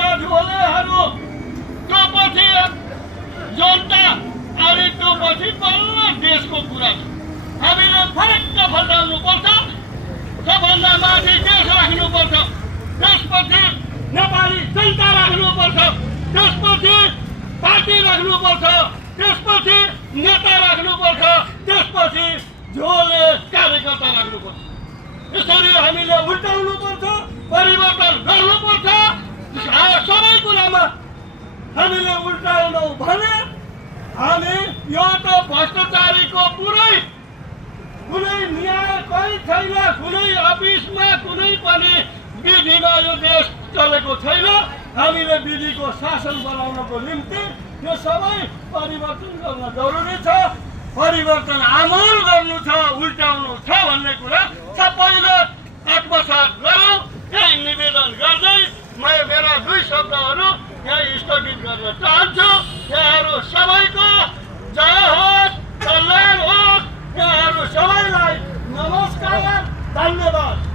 भएका झोलेहरू त्यो पछि जनता अनि त्यो पछि बल्ल देशको कुरा छ। हामीले फरक्क फर्काउनुपर्छ। सबभन्दा माथि देश राख्नुपर्छ, त्यसपछि नेपाली जनता राख्नुपर्छ, त्यसपछि पार्टी राख्नुपर्छ, त्यसपछि नेता राख्नुपर्छ, त्यसपछि झोले कार्यकर्ता राख्नुपर्छ। यसरी हामीले उल्टाउनुपर्छ, परिवर्तन गर्नुपर्छ। सबै कुरामा हामीले उल्टाएनौँ भने हामी यो त भ्रष्टाचारीको कुनै न्याय कहीँ छैन, कुनै अफिसमा कुनै पनि विधिमा यो देश चलेको छैन। हामीले विधिको शासन बनाउनको निम्ति यो सबै परिवर्तन गर्न जरुरी छ। परिवर्तन आमूल गर्नु छ, उल्टाउनु छ भन्ने कुरा सबैले आत्मसात गरौँ। यही निवेदन गर्दै म मेरा दुई शब्दहरू यहाँ स्थगित गर्न चाहन्छु। यहाँहरू सबैको जय होस्, कल्याण होस्। यहाँहरू सबैलाई नमस्कार, धन्यवाद।